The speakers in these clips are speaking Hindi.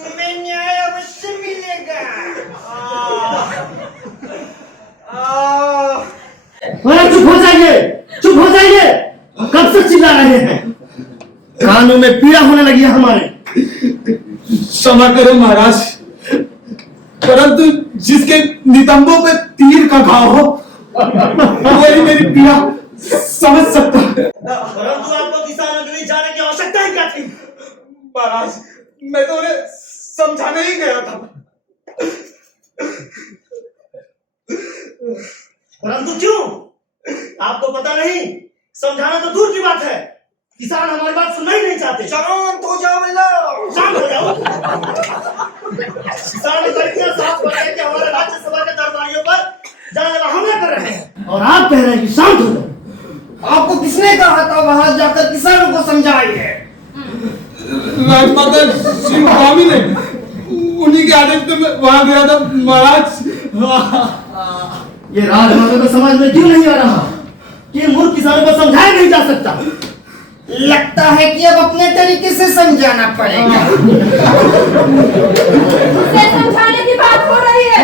तुम्हें न्याय अवश्य मिलेगा। चुप हो जाइए, चुप हो जाइए। कब से चिल्ला रहे हैं? कानों में पीड़ा होने लगी है हमारे। क्षमा करें महाराज, परंतु जिसके नितंबों पे तीर का घाव हो वही मेरी पीड़ा समझ सकता है। परंतु आपको किसानों के लिए जाने की आवश्यकता ही क्या थी? महाराज, मैं तो उन्हें समझाने ही गया था। परंतु क्यों? आपको पता नहीं, समझाना तो दूर की बात है, किसान हमारी बात सुनना ही नहीं चाहते। शांत हो जाओ मिलो। शांत हो जाओ। किसान ने गलतियां साफ कर रहे कि हमारे राज्यसभा के दरबारियों पर जानलेवा हमला कर रहे हैं, और आप कह रहे हैं कि शांत हो जाओ। आपको किसने कहा था वहां जाकर किसानों को समझाइए? राजमाता श्री स्वामी ने, उन्हीं के आदेश पे मैं वहां गया था महाराज। ये राजमाता को समझ में क्यों नहीं आ रहा कि मूर्ख किसानों को समझाया नहीं जा सकता? लगता है कि अब अपने तरीके से समझाना पड़ेगा। उसे समझाने की बात हो रही है।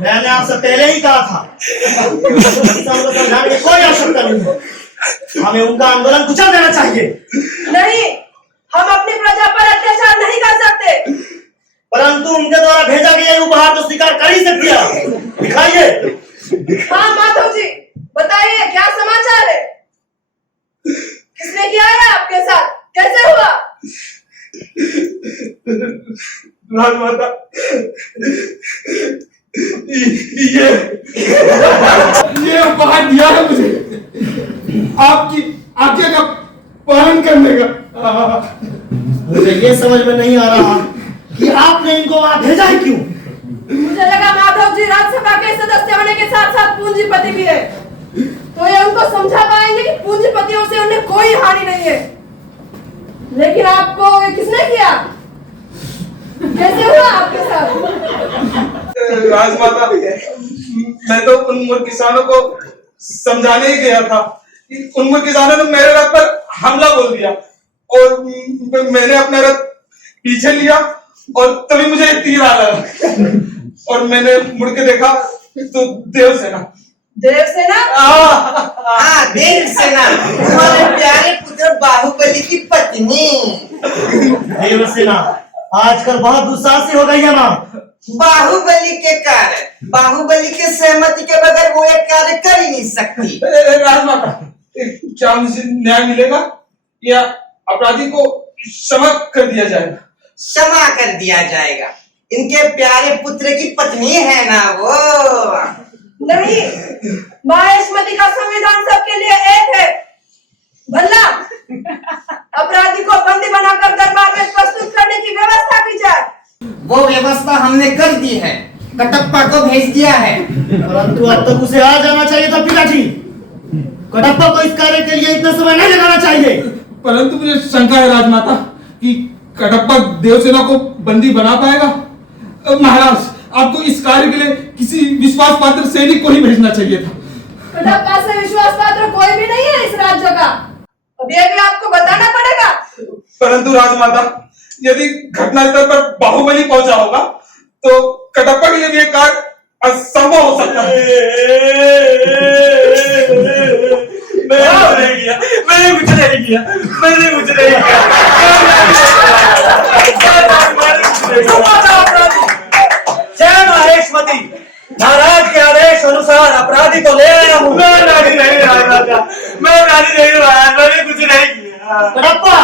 मैंने आपसे पहले ही कहा था, किसानों को समझाने की कोई आवश्यकता नहीं है। हमें उनका आंदोलन कुचल देना चाहिए। नहीं, हम अपनी प्रजा पर अत्याचार नहीं कर सकते। परंतु उनके द्वारा भेजा गया उपहार तो स्वीकार कर ही सकती है। दिखाइए। हाँ माधव जी, बताइए क्या समाचार है? किसने किया है आपके साथ? कैसे हुआ? राजमाता, ये उपहार दिया है मुझे आपकी आज्ञा का पालन करने का। मुझे ये समझ में नहीं आ रहा कि आपने इनको वहां भेजा ही क्यों? मुझे लगा माधव जी राज्यसभा के सदस्य होने के साथ साथ पूंजीपति भी है, तो ये उनको समझा पाएंगे कि पूंजीपतियों से उन्हें कोई हानि नहीं है। लेकिन आपको ये किसने किया? कैसे हुआ आपके साथ? राजमाता, मैं तो उन मूर्ख किसानों को समझाने ही गया था कि उन मूर्ख किसानों ने मेरे रथ पर हमला बोल दिया और मैंने अपना रथ पीछे लिया और तभी मुझे एक तीर आ लगा और मैंने मुड़ के देखा तो देवसेना। देवसेना? हाँ, देवसेना, तुम्हारे प्यारे पुत्र बाहुबली की पत्नी। देवसेना आजकल बहुत दुस्साहसी हो गई है मां। बाहुबली के कारण, बाहुबली के सहमति के बगैर वो एक कार्य कर ही नहीं सकती। राजमाता, क्या मुझे न्याय मिलेगा या अपराधी को क्षमा कर दिया जाएगा? क्षमा कर दिया जाएगा। इनके प्यारे पुत्र की पत्नी है ना वो। नहीं, माहेश्वरी का संविधान सबके लिए एक है। भला अपराधी को बंदी बनाकर दरबार में प्रस्तुत करने की व्यवस्था की जाए। वो व्यवस्था हमने कर दी है, कटप्पा को भेज दिया है। परंतु अब तक उसे आ जाना चाहिए था पिताजी। कटप्पा को इस कार्य के लिए इतना समय नहीं लगाना चाहिए। परंतु मुझे शंका है राजमाता कि कटप्पा देवसेना को बंदी बना पाएगा। महाराज, आपको इस कार्य के लिए किसी विश्वास पात्र सैनिक को ही भेजना चाहिए था। कटप्पा से विश्वास पात्र कोई भी नहीं है इस राज्य का। अब ये भी आपको बताना पड़ेगा। परंतु राजमाता, यदि घटनास्थल पर बाहुबली पहुंचा होगा तो कटप्पा के लिए भी एक कार्य असंभव हो सकता है। मैंने कुछ नहीं किया। जय महेश्वती, महाराज के आदेश अनुसार अपराधी को ले आया हूँ। मैंने कुछ नहीं किया। कटप्पा,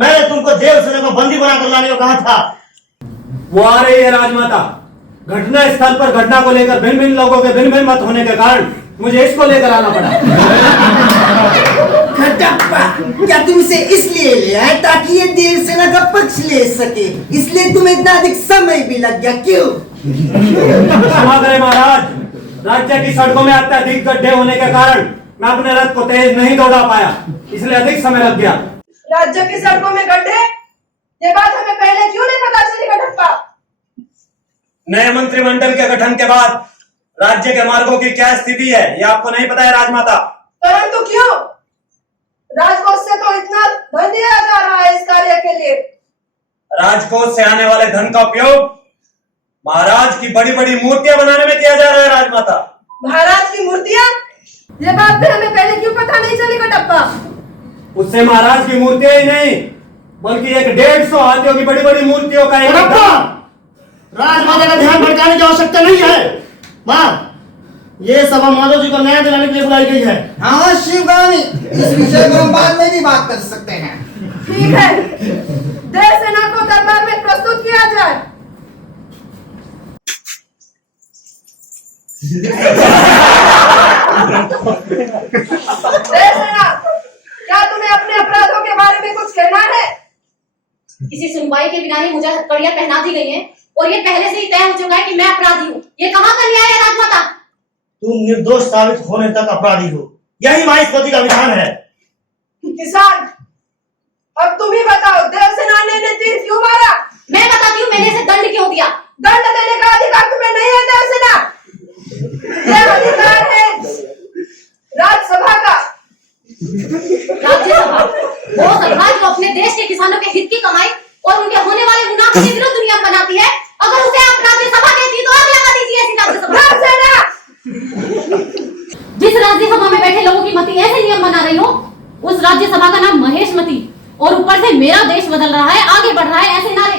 मैंने तुमको देवसेना को बंदी बनाकर लाने को कहा था। वो आ रही है राजमाता। घटना स्थल पर घटना को लेकर भिन्न भिन्न लोगों के भिन्न भिन्न मत होने के कारण मुझे इसको लेकर आना पड़ा। कटप्पा, क्या तुम इसे इसलिए ले आए ताकि ये देवसेना का पक्ष ले सके, इसलिए तुम्हें इतना अधिक समय भी लग गया? क्यों? क्षमा करें महाराज, राज्य की सड़कों में अत्यधिक गड्ढे होने के कारण मैं अपने रथ को तेज नहीं दौड़ा पाया, इसलिए अधिक समय लग गया। राज्य की सड़कों में गड्ढे? ये बात हमें पहले क्यों नहीं पता चली कटप्पा? नए मंत्रिमंडल के गठन के बाद राज्य के मार्गों की क्या स्थिति है, ये आपको नहीं पता है राजमाता? परंतु क्यों? इतना धन दिया जा रहा है इस कार्य के लिए? राजकोष से आने वाले धन का उपयोग महाराज की बड़ी बड़ी मूर्तियां बनाने में किया जा रहा है राजमाता। महाराज की मूर्तियां? ये बात फिर हमें पहले क्यों पता नहीं चली कटप्पा? उससे महाराज की मूर्तियां ही नहीं बल्कि 150 हाथियों की बड़ी बड़ी मूर्तियों का एक राजमाता का ध्यान भटकाने की आवश्यकता नहीं है। माँ, ये सभा माधव जी को न्याय दिलाने के लिए बुलाई गई है। हाँ शिवगामी, इस विषय को हम बाद में भी बात कर सकते हैं। ठीक है, देव सेना को दरबार में प्रस्तुत किया जाए। देव सेना, क्या तुम्हें अपने अपराधों के बारे में कुछ कहना है? किसी सुनवाई के बिना ही मुझे हथकड़ियां पहना दी गई हैं और ये पहले से ही तय हो चुका है कि मैं अपराधी हूँ। ये कहाँ का न्याय है राजमाता? तुम निर्दोष साबित होने तक अपराधी हो, यही माहिष्मति का विधान है। किसान, अब तुम ही बताओ, देवसेना ने तीर क्यों मारा? मैं बताती हूँ मैंने इसे दंड क्यों दिया। दंड देने का अधिकार तुम्हें नहीं है देवसेना, यह अधिकार है राज्यसभा का। राज्यसभा वो सभा जो अपने देश के किसानों के हित की कमाई और उनके होने वाले मुनाफे के विरुद्ध नियम बनाती है। अगर उसे आप राज्यसभा कहती तो आग लगा दीजिए ऐसी राज्यसभा। जिस राज्यसभा में बैठे लोगों की मति ऐसे नियम बना रही हो, उस राज्यसभा का नाम महेशमती, और ऊपर से मेरा देश बदल रहा है, आगे बढ़ रहा है, ऐसे नारे।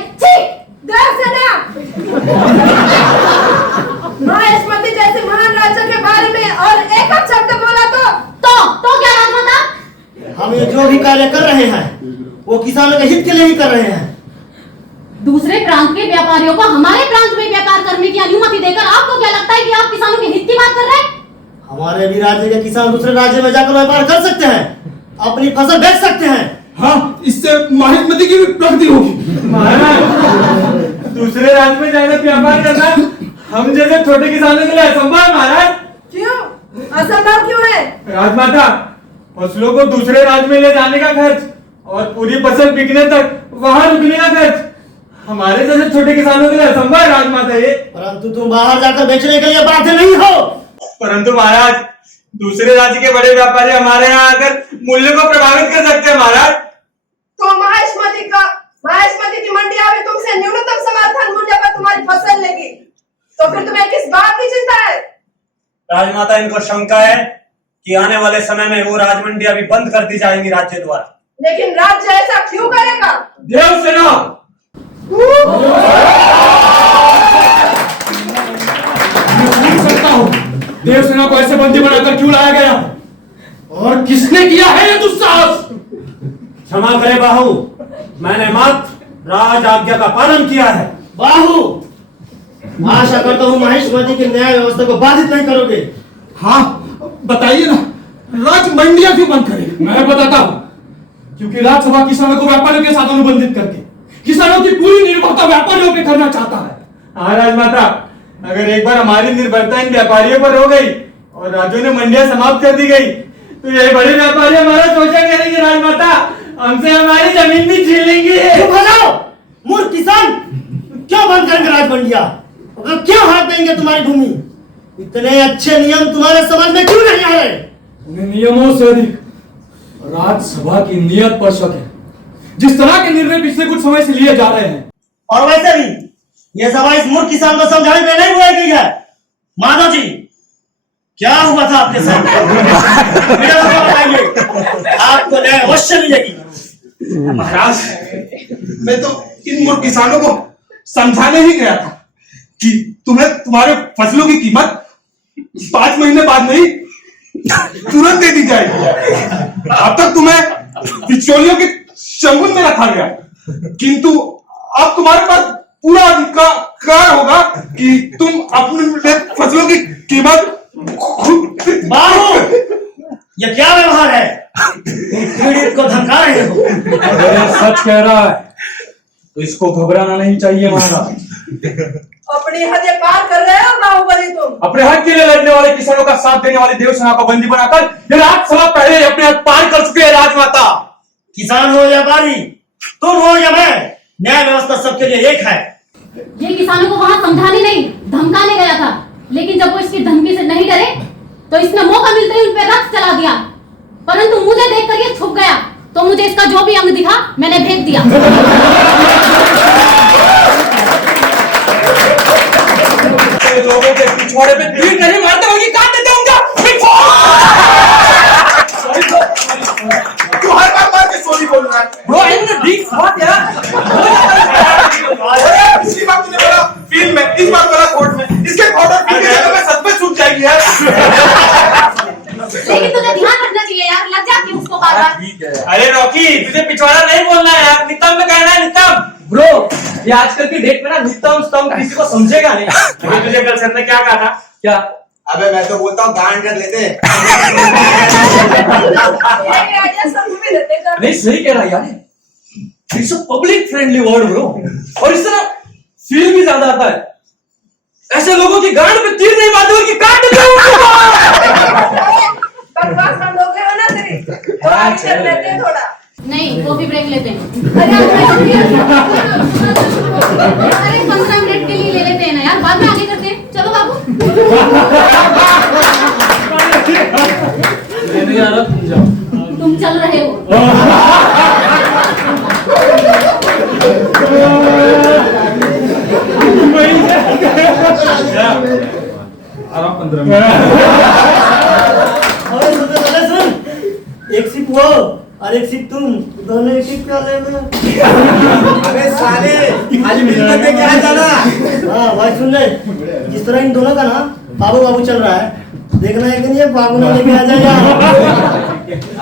देवसेना, महेशमती जैसे महान राज्य के बारे में और एक शब्द बोला तो क्या राजमाता? हम ये जो भी कार्य कर रहे हैं वो किसानों के हित के लिए ही कर रहे हैं। दूसरे प्रांत के व्यापारियों को हमारे प्रांत में व्यापार करने की अनुमति देकर आपको क्या लगता है कि आप किसानों के हित की बात कर रहे हैं? हमारे भी राज्य के किसान दूसरे राज्य में जाकर व्यापार कर सकते हैं, अपनी फसल बेच सकते हैं। हाँ, इससे माहिष्मति की भी प्रगति होगी। महाराज, दूसरे राज्य में जाकर व्यापार करना हम जैसे छोटे किसानों के लिए असंभव। महाराज, क्यों असंभव क्यों है? राजमाता, फसलों को दूसरे राज्य में ले जाने का खर्च और पूरी फसल बिकने तक वहां रुकने का खर्च हमारे जैसे छोटे किसानों के लिए असंभव है राजमाता। ये परंतु तुम बाहर जाकर बेचने के लिए बाध्य नहीं हो। परंतु महाराज, दूसरे राज्य के बड़े व्यापारी हमारे यहाँ आकर मूल्य को प्रभावित कर सकते हैं। महाराज, तो महेशमती की मंडियां भी तुमसे न्यूनतम समर्थन मूल्य पर तुम्हारी फसल लेगी, तो फिर तुम्हें किस बात की चिंता है? राजमाता, इनको शंका है कि आने वाले समय में वो राजमंडियां भी बंद कर दी जाएंगी राज्य द्वारा। लेकिन राज्य ऐसा क्यों करेगा? देवसेना, देवसेना को ऐसे बंदी बनाकर क्यों लाया गया और किसने किया है ये दुस्साहस? क्षमा करे बाहू, मैंने मात्र राज आज्ञा का पालन किया है। बाहू, आशा करता हूँ माहिष्मति की न्याय व्यवस्था को बाधित नहीं करोगे। हाँ, बताइए ना, राज मंडियां क्यों बंद करेगी? मैं बताता हूँ, क्योंकि राज्यसभा किसानों को व्यापारियों के साथ अनुबंधित करके किसानों की पूरी निर्भरता व्यापारियों पे करना चाहता है। हाँ राजमाता, अगर एक बार हमारी निर्भरता इन व्यापारियों पर हो गई और राज्यों ने मंडियां समाप्त कर दी गई तो ये बड़े व्यापारी हमारा शोषण करेंगे। राजमाता, हमसे हमारी जमीन भी छीन लेंगे। मूर्ख किसान, क्यों बंद करेंगे राज मंडिया? क्यों हाथ देंगे तुम्हारी भूमि? इतने अच्छे नियम तुम्हारे समझ में क्यों नहीं आ रहे? उन्हें नियमों से अधिक राज्यसभा की नियत पर शक है। जिस तरह के निर्णय पिछले कुछ समय से लिए जा रहे हैं, और वैसे भी ये सभा इस मूर्ख किसान को समझाने में नहीं बुलाई गई है। माधव जी, क्या हुआ था आपके साथ? बताइए, आपको न्याय अवश्य मिलेगी। महाराज, मैं तो इन मूर्ख किसानों को समझाने ही गया था कि तुम्हें तुम्हारे फसलों की कीमत 5 महीने बाद नहीं तुरंत दे दी जाएगी। अब तक तुम्हें बिचौलियों के चंगुल में रखा गया, किंतु अब तुम्हारे पास पूरा अधिकार होगा कि तुम अपने फसलों की कीमत बाहू, ये क्या व्यवहार है? पीड़ित को धमका रहे हो। अगर सच कह रहा है तो इसको घबराना नहीं चाहिए महाराज। अपनी हदें पार कर रहे हो बाहुबली तुम। अपने हक के लिए लड़ने वाले किसानों का साथ देने वाली देवसेना को बंदी बनाकर ये राज्यसभा पहले अपने हक पार कर चुके हैं। राजमाता, किसान हो या व्यापारी, तुम हो या मैं, न्याय व्यवस्था सबके लिए एक है। ये किसानों को वहां समझाने नहीं धमकाने गया था, लेकिन जब वो इसकी धमकी से नहीं डरे तो इसने मौका मिलते ही उन पर रक्त चला दिया। परंतु मुझे देखकर ये छुप गया, तो मुझे इस जो भी अंग दिखा मैंने भेज दिया। लोगों के पिछवाड़े पे तीर नहीं मारते बल्कि काट देते होंगे। तू हर बार मार के सॉरी बोल रहा है bro. I am the deep what यार। इसी बात तूने बोला फील्ड में, इस बार बोला कोर्ट में। इसके कोर्ट और फील्ड की जगह में सब में सूख जाएगी यार। लेकिन तुझे ध्यान रखना चाहिए यार, लग जाती है उसको बार-बार। अरे रॉकी, तुझे पिछवाड़ा नहीं बोलना है यार, नितम में कहना है नितम। ब्रो ये आजकल की डेट में ना नितम स्तम किसी को समझेगा नहीं। अभी तुझे कल सर ने क्या कहा था? क्या? अबे मैं तो बोलता हूँ गांड रख लेते। ये आइडिया सब में देते कर। नहीं सही कह रहा है यार, it's a public friendly word bro, और इससे ना फील भी ज्यादा आता है। ऐसे लोगों की गांड पे तीर नहीं मारते कि काट देते हो। बकवास बंद हो गए हो ना तेरी। तो आगे चल लेते हैं थोड़ा। नहीं, कॉफी ब्रेक लेते हैं। अरे अरे 15 मिनट के लिए ले लेते हैं ना यार, बाद में आगे करते हैं। चलो बाबू। मैं नहीं आ रहा, तुम जाओ। तुम चल रहे हो। आराम 15 मिनट। एक सिप वो और एक सिप तुम, दोनों एक सिप प्याले में। अबे साले आज मिलकर के क्या जाना। हाँ भाई सुन ले, जिस तरह इन दोनों का ना बाबू बाबू चल रहा है, देखना है कि नहीं ये बाबू ना लेके आ जाएगा।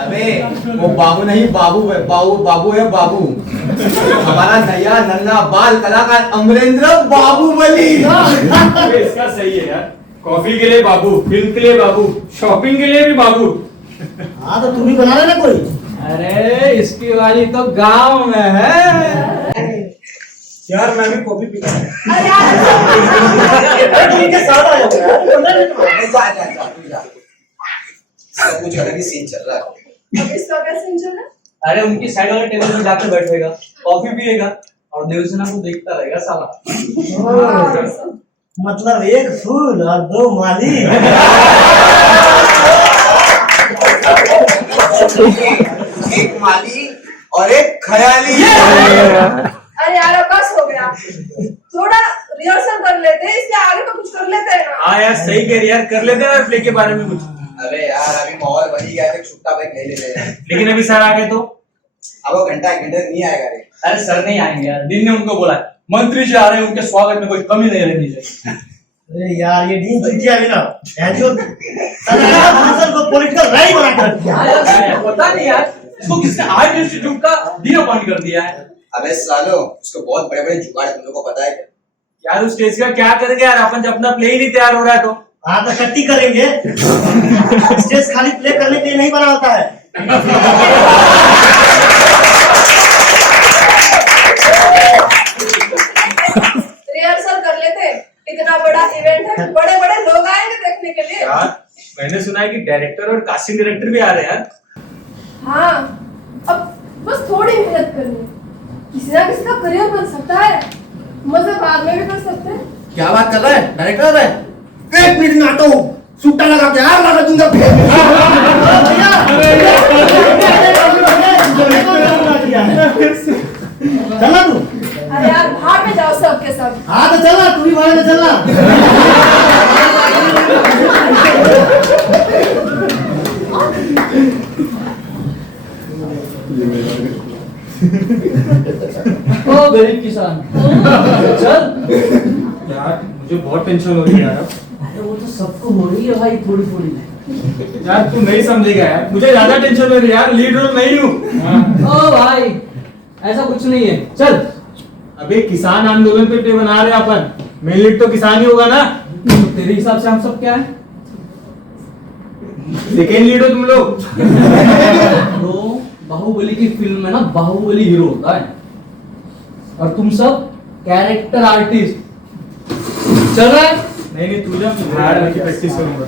अबे वो बाबू नहीं, बाबू है, बाबू है बाबू। हमारा नया नन्ना बाल कलाकार अमरेंद्र बाहुबली। इसका सही है यार, कॉफी के लिए बाबू, फिल्म के लिए बाबू, शॉपिंग के लिए भी बाबू। हाँ तो तुम ही बना लेना कोई। अरे इसकी वाली तो गांव में है यार मैं भी कॉफी पीता हूँ। अरे यार के साथ आ जाओ यार। कुछ अलग ही सीन चल रहा है। अब इसका क्या सीन चल रहा है? अरे उनकी साइड वाले टेबल में जाकर बैठेगा, कॉफी पिएगा और देवसेना को देखता रहेगा साला। मतलब एक फूल और दो माली। एक माली और एक खयाली। अरे यार अब बस हो गया, थोड़ा रिहर्सल कर लेते हैं, इसके आगे तो कुछ कर लेते हैं ना। हाँ यार सही कह रही यार, कर लेते हैं प्ले के बारे में कुछ। अरे यार अभी माहौल बन ही गया है, छुट्टा ब्रेक नहीं लेते हैं। लेकिन अभी सर आ गए तो अब वो घंटा एक घंटे नहीं आएगा रे। अरे सर नहीं आएंगे यार, दिन ने उनको बोला है, मंत्री जी आ रहे हैं, उनके स्वागत में कोई कमी नहीं रहनी चाहिए। अरे यार ये डीन चुटिया भी ना है जो फंक्शन को पॉलिटिकल रैली बना कर दिया। यार पता नहीं यार, इसको किसने आर्ट इंस्टीट्यूट का डीन अपॉइंट कर दिया है। अबे सालो उसको बहुत बड़े बड़े जुगाड़ तुम लोगों को पता है क्या? यार उस स्टेज का क्या करेंगे यार, अपन जब अपना प्ले ही नहीं तैयार हो रहा है तो। हाँ तो कट्टी करेंगे। स्टेज खाली प्ले करने के लिए नहीं बना होता है। रिहर्सल कर लेते, इतना बड़ा इवेंट है, बड़े बड़े लोग आएंगे देखने के लिए। यार मैंने सुना है कि डायरेक्टर और कास्टिंग डायरेक्टर भी आ रहे हैं यार। हाँ अब बस थोड़ी मेहनत करनी है, किसी ना किसी का करियर बन सकता है, मजे बाद में भी कर सकते हैं। क्या बात कर रहा है डायरेक्टर है? एक मिनट में आता हूँ, सूटा लगा के आग लगा दूंगा। चलना तू। अरे यार भाड़ में जाओ सब के सब। हाँ तो चलना, तू भी भाड़ में चलना। ओ गरीब किसान चल। यार मुझे बहुत टेंशन हो रही है यार। अरे वो तो सबको हो रही है भाई, थोड़ी थोड़ी। यार तू नहीं समझेगा यार, मुझे ज्यादा टेंशन हो रही है यार, लीड रोल नहीं हूँ। ओ भाई ऐसा कुछ नहीं है, चल। अबे किसान आंदोलन पे प्ले बना रहे हैं अपन, मेन लीड तो किसान ही होगा ना। तो तेरे हिसाब से हम सब क्या है? सेकेंड लीड हो तुम लोग। तो बाहुबली की फिल्म में ना बाहुबली हीरो होता है और तुम सब कैरेक्टर आर्टिस्ट। चल रहा है? नहीं नहीं तू जा, मैं प्रैक्टिस करूंगा।